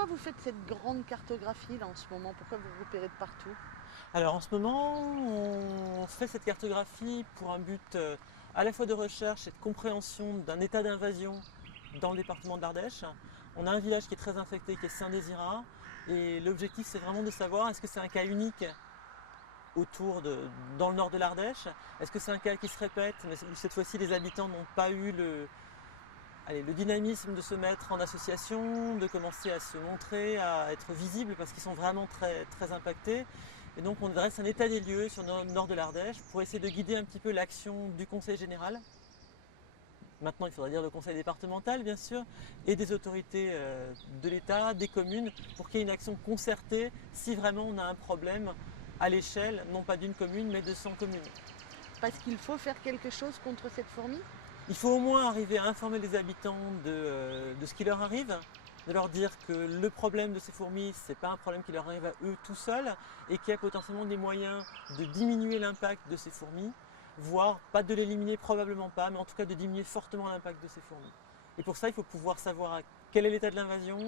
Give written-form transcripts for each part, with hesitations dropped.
pourquoi vous faites cette grande cartographie là en ce moment? Pourquoi vous repérez de partout? Alors en ce moment, on fait cette cartographie pour un but à la fois de recherche et de compréhension d'un état d'invasion dans le département de l'Ardèche. On a un village qui est très infecté, qui est Saint-Désirat, et l'objectif c'est vraiment de savoir est-ce que c'est un cas unique dans le nord de l'Ardèche, est-ce que c'est un cas qui se répète, mais où cette fois-ci les habitants n'ont pas eu le dynamisme de se mettre en association, de commencer à se montrer, à être visibles parce qu'ils sont vraiment très, très impactés. Et donc on dresse un état des lieux sur le nord de l'Ardèche pour essayer de guider un petit peu l'action du Conseil général. Maintenant il faudrait dire le Conseil départemental bien sûr, et des autorités de l'État, des communes, pour qu'il y ait une action concertée si vraiment on a un problème à l'échelle, non pas d'une commune, mais de 100 communes. Parce qu'il faut faire quelque chose contre cette fourmi? Il faut au moins arriver à informer les habitants de ce qui leur arrive, de leur dire que le problème de ces fourmis, ce n'est pas un problème qui leur arrive à eux tout seuls et qu'il y a potentiellement des moyens de diminuer l'impact de ces fourmis, voire pas de l'éliminer, probablement pas, mais en tout cas de diminuer fortement l'impact de ces fourmis. Et pour ça, il faut pouvoir savoir quel est l'état de l'invasion,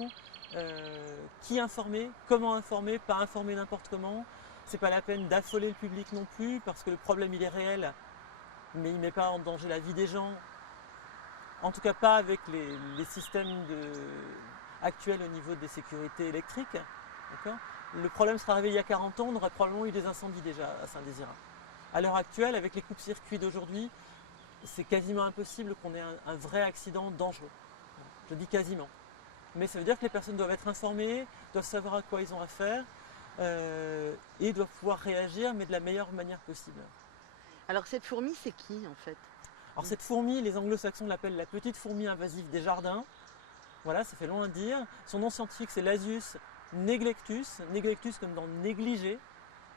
qui informer, comment informer, pas informer n'importe comment. C'est pas la peine d'affoler le public non plus parce que le problème il est réel, mais il ne met pas en danger la vie des gens. En tout cas pas avec les systèmes actuels au niveau des sécurités électriques. Le problème serait arrivé il y a 40 ans, on aurait probablement eu des incendies déjà à Saint-Désirat. À l'heure actuelle, avec les coupes-circuits d'aujourd'hui, c'est quasiment impossible qu'on ait un vrai accident dangereux. Je dis quasiment. Mais ça veut dire que les personnes doivent être informées, doivent savoir à quoi ils ont affaire et doivent pouvoir réagir, mais de la meilleure manière possible. Alors cette fourmi, c'est qui en fait? Alors cette fourmi, les anglo-saxons l'appellent la petite fourmi invasive des jardins. Voilà, ça fait long à dire. Son nom scientifique c'est Lasius neglectus, neglectus comme dans négliger,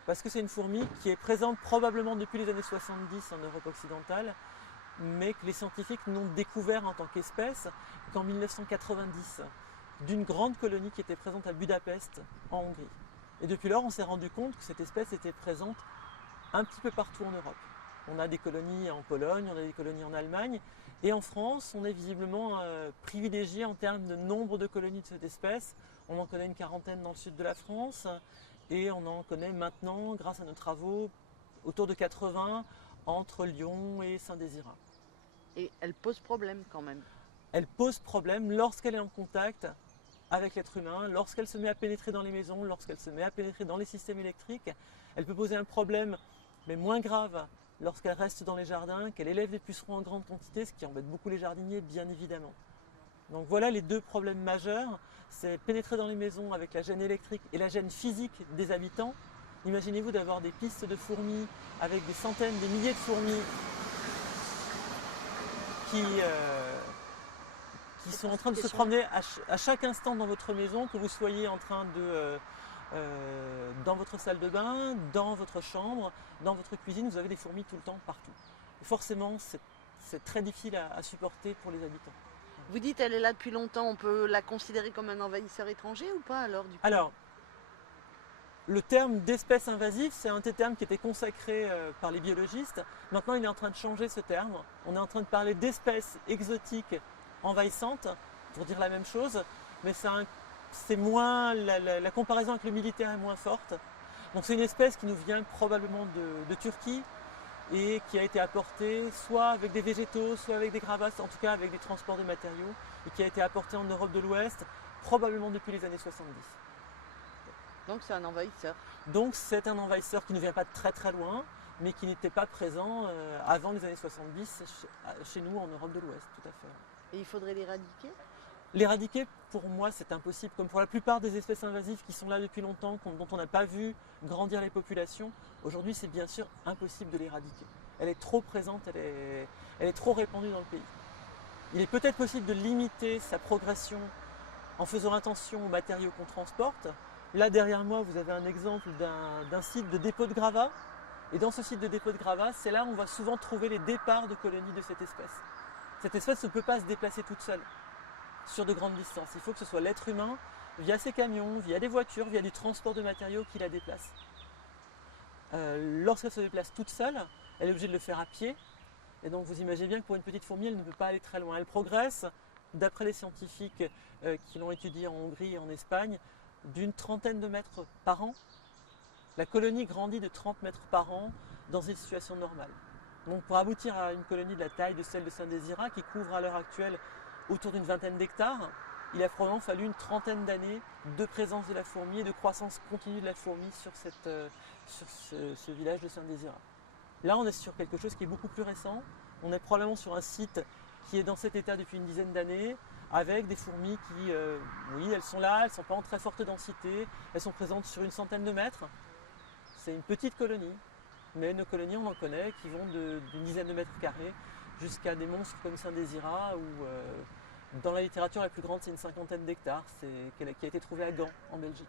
parce que c'est une fourmi qui est présente probablement depuis les années 70 en Europe occidentale, mais que les scientifiques n'ont découvert en tant qu'espèce qu'en 1990, d'une grande colonie qui était présente à Budapest, en Hongrie. Et depuis lors, on s'est rendu compte que cette espèce était présente un petit peu partout en Europe. On a des colonies en Pologne, on a des colonies en Allemagne, et en France, on est visiblement privilégié en termes de nombre de colonies de cette espèce. On en connaît une quarantaine dans le sud de la France, et on en connaît maintenant, grâce à nos travaux, autour de 80 entre Lyon et Saint-Désirat. Et elle pose problème quand même. Elle pose problème lorsqu'elle est en contact avec l'être humain, lorsqu'elle se met à pénétrer dans les maisons, lorsqu'elle se met à pénétrer dans les systèmes électriques. Elle peut poser un problème, mais moins grave, lorsqu'elle reste dans les jardins, qu'elle élève des pucerons en grande quantité, ce qui embête beaucoup les jardiniers, bien évidemment. Donc voilà les deux problèmes majeurs, c'est pénétrer dans les maisons avec la gêne électrique et la gêne physique des habitants. Imaginez-vous d'avoir des pistes de fourmis avec des centaines, des milliers de fourmis qui sont en train de se promener à chaque instant dans votre maison, que vous soyez en train dans votre salle de bain, dans votre chambre, dans votre cuisine, vous avez des fourmis tout le temps partout. Et forcément, c'est très difficile à supporter pour les habitants. Vous dites elle est là depuis longtemps, on peut la considérer comme un envahisseur étranger ou pas alors du coup? Alors, le terme d'espèce invasive, c'est un des termes qui était consacré par les biologistes. Maintenant, il est en train de changer ce terme. On est en train de parler d'espèces exotiques envahissantes, pour dire la même chose, mais c'est moins, la comparaison avec le militaire est moins forte. Donc c'est une espèce qui nous vient probablement de Turquie et qui a été apportée soit avec des végétaux, soit avec des gravats, en tout cas avec des transports de matériaux, et qui a été apportée en Europe de l'Ouest, probablement depuis les années 70. Donc c'est un envahisseur. Donc c'est un envahisseur qui ne vient pas de très très loin, mais qui n'était pas présent avant les années 70 chez nous en Europe de l'Ouest, tout à fait. Et il faudrait l'éradiquer? L'éradiquer, pour moi, c'est impossible. Comme pour la plupart des espèces invasives qui sont là depuis longtemps, dont on n'a pas vu grandir les populations, aujourd'hui c'est bien sûr impossible de l'éradiquer. Elle est trop présente, elle est trop répandue dans le pays. Il est peut-être possible de limiter sa progression en faisant attention aux matériaux qu'on transporte. Là derrière moi, vous avez un exemple d'un site de dépôt de gravats. Et dans ce site de dépôt de gravats, c'est là où on va souvent trouver les départs de colonies de cette espèce. Cette espèce ne peut pas se déplacer toute seule sur de grandes distances. Il faut que ce soit l'être humain, via ses camions, via des voitures, via du transport de matériaux qui la déplace. Lorsqu'elle se déplace toute seule, elle est obligée de le faire à pied. Et donc vous imaginez bien que pour une petite fourmi, elle ne peut pas aller très loin. Elle progresse d'après les scientifiques qui l'ont étudié en Hongrie et en Espagne, d'une trentaine de mètres par an. La colonie grandit de 30 mètres par an dans une situation normale. Donc pour aboutir à une colonie de la taille de celle de Saint-Désirat, qui couvre à l'heure actuelle autour d'une vingtaine d'hectares, il a probablement fallu une trentaine d'années de présence de la fourmi et de croissance continue de la fourmi sur ce village de Saint-Désirat. Là, on est sur quelque chose qui est beaucoup plus récent. On est probablement sur un site qui est dans cet état depuis une dizaine d'années, avec des fourmis qui, oui, elles sont là, elles ne sont pas en très forte densité, elles sont présentes sur une centaine de mètres. C'est une petite colonie, mais nos colonies, on en connaît, qui vont d'une dizaine de mètres carrés jusqu'à des monstres comme Saint-Désirat, où dans la littérature la plus grande, c'est une cinquantaine d'hectares, qui a été trouvée à Gand, en Belgique.